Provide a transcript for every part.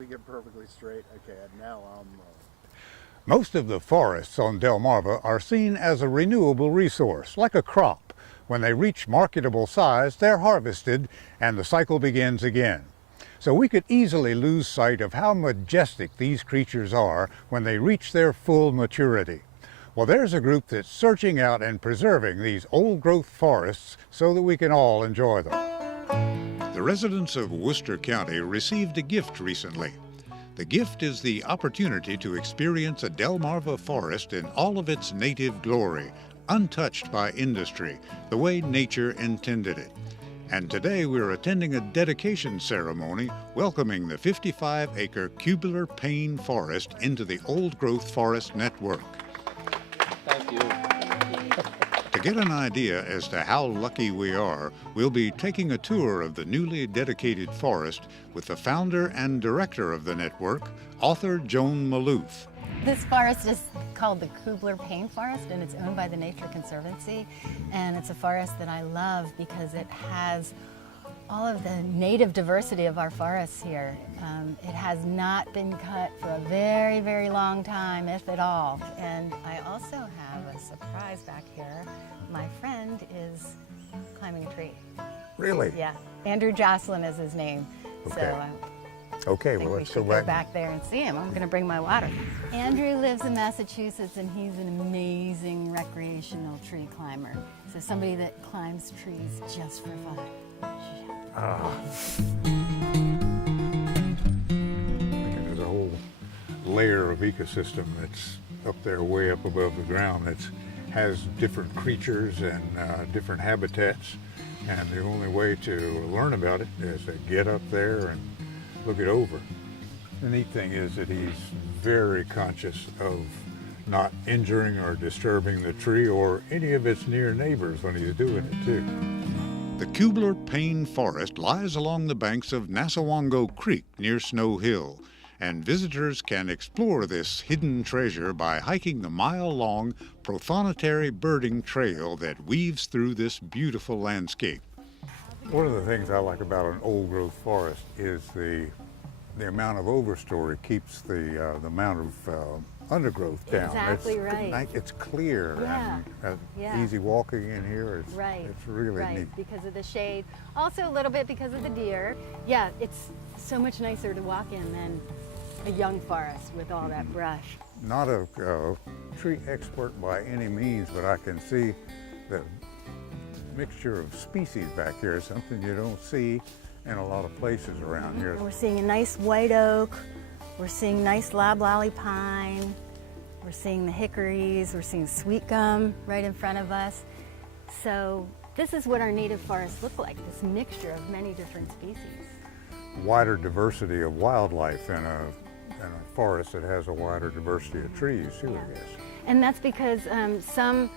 We get perfectly straight. Okay, now I'm Most of the forests on Delmarva are seen as a renewable resource, like a crop. When they reach marketable size, they're harvested and the cycle begins again. So we could easily lose sight of how majestic these creatures are when they reach their full maturity. Well, there's a group that's searching out and preserving these old-growth forests so that we can all enjoy them. The residents of Worcester County received a gift recently. The gift is the opportunity to experience a Delmarva forest in all of its native glory, untouched by industry, the way nature intended it. And today we're attending a dedication ceremony welcoming the 55-acre Cubler Payne Forest into the Old Growth Forest Network. Thank you. To get an idea as to how lucky we are, we'll be taking a tour of the newly dedicated forest with the founder and director of the network, author Joan Maloof. This forest is called the Cubler Payne Forest, and it's owned by the Nature Conservancy. And it's a forest that I love because it has all of the native diversity of our forests here. It has not been cut for a very, very long time, if at all. And I also have a surprise back here. My friend is climbing a tree. Really? Yeah, Andrew Jocelyn is his name. Okay. So Okay, I think well, we let's should go go back there and see him. I'm going to bring my water. Andrew lives in Massachusetts, and he's an amazing recreational tree climber. So somebody that climbs trees just for fun. There's a whole layer of ecosystem that's up there way up above the ground that has different creatures and different habitats, and the only way to learn about it is to get up there and look it over. The neat thing is that he's very conscious of not injuring or disturbing the tree or any of its near neighbors when he's doing it too. The Cubler Payne Forest lies along the banks of Nassawango Creek near Snow Hill, and visitors can explore this hidden treasure by hiking the mile-long prothonotary birding trail that weaves through this beautiful landscape. One of the things I like about an old-growth forest is the amount of overstory keeps the amount of undergrowth down. Exactly right. It's clear and easy walking in here. It's really neat. Because of the shade. Also a little bit because of the deer. Yeah, it's so much nicer to walk in than a young forest with all that brush. Not a tree expert by any means, but I can see the mixture of species back here is something you don't see in a lot of places around here. We're seeing a nice white oak, we're seeing nice loblolly pine, we're seeing the hickories, we're seeing sweet gum right in front of us. So this is what our native forests look like, this mixture of many different species. Wider diversity of wildlife in a forest that has a wider diversity of trees too, I guess. And that's because some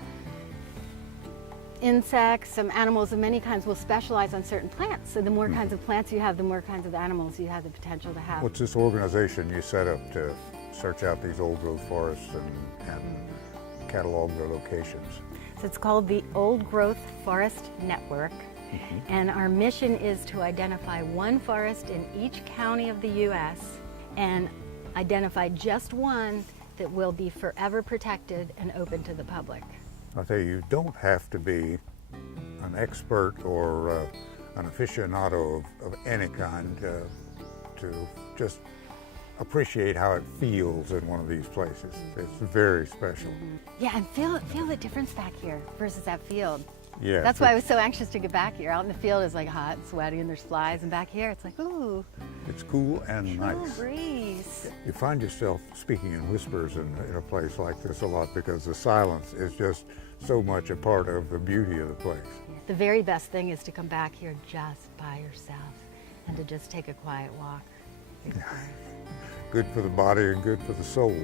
insects, some animals of many kinds will specialize on certain plants. So the more kinds of plants you have, the more kinds of animals you have the potential to have. What's this organization you set up to search out these old growth forests and catalog their locations? So it's called the Old Growth Forest Network. And our mission is to identify one forest in each county of the U.S. and identify just one that will be forever protected and open to the public. I'll tell you don't have to be an expert or an aficionado of any kind to just appreciate how it feels in one of these places. It's very special. Yeah, and feel the difference back here versus that field. Yeah, That's why I was so anxious to get back here. Out in the field it's like hot and sweaty and there's flies, and back here it's like, ooh, it's cool and cool nice. breeze. You find yourself speaking in whispers in a place like this a lot because the silence is just so much a part of the beauty of the place. The very best thing is to come back here just by yourself and to just take a quiet walk. Good for the body and good for the soul.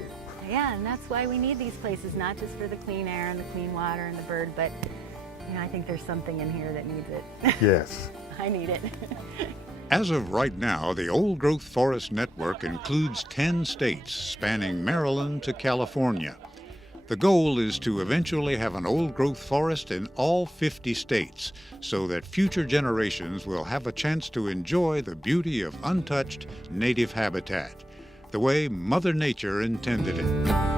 Yeah, and that's why we need these places, not just for the clean air and the clean water and the bird, but you know, I think there's something in here that needs it. Yes. I need it. As of right now, the Old Growth Forest Network includes 10 states spanning Maryland to California. The goal is to eventually have an old-growth forest in all 50 states so that future generations will have a chance to enjoy the beauty of untouched native habitat, the way Mother Nature intended it.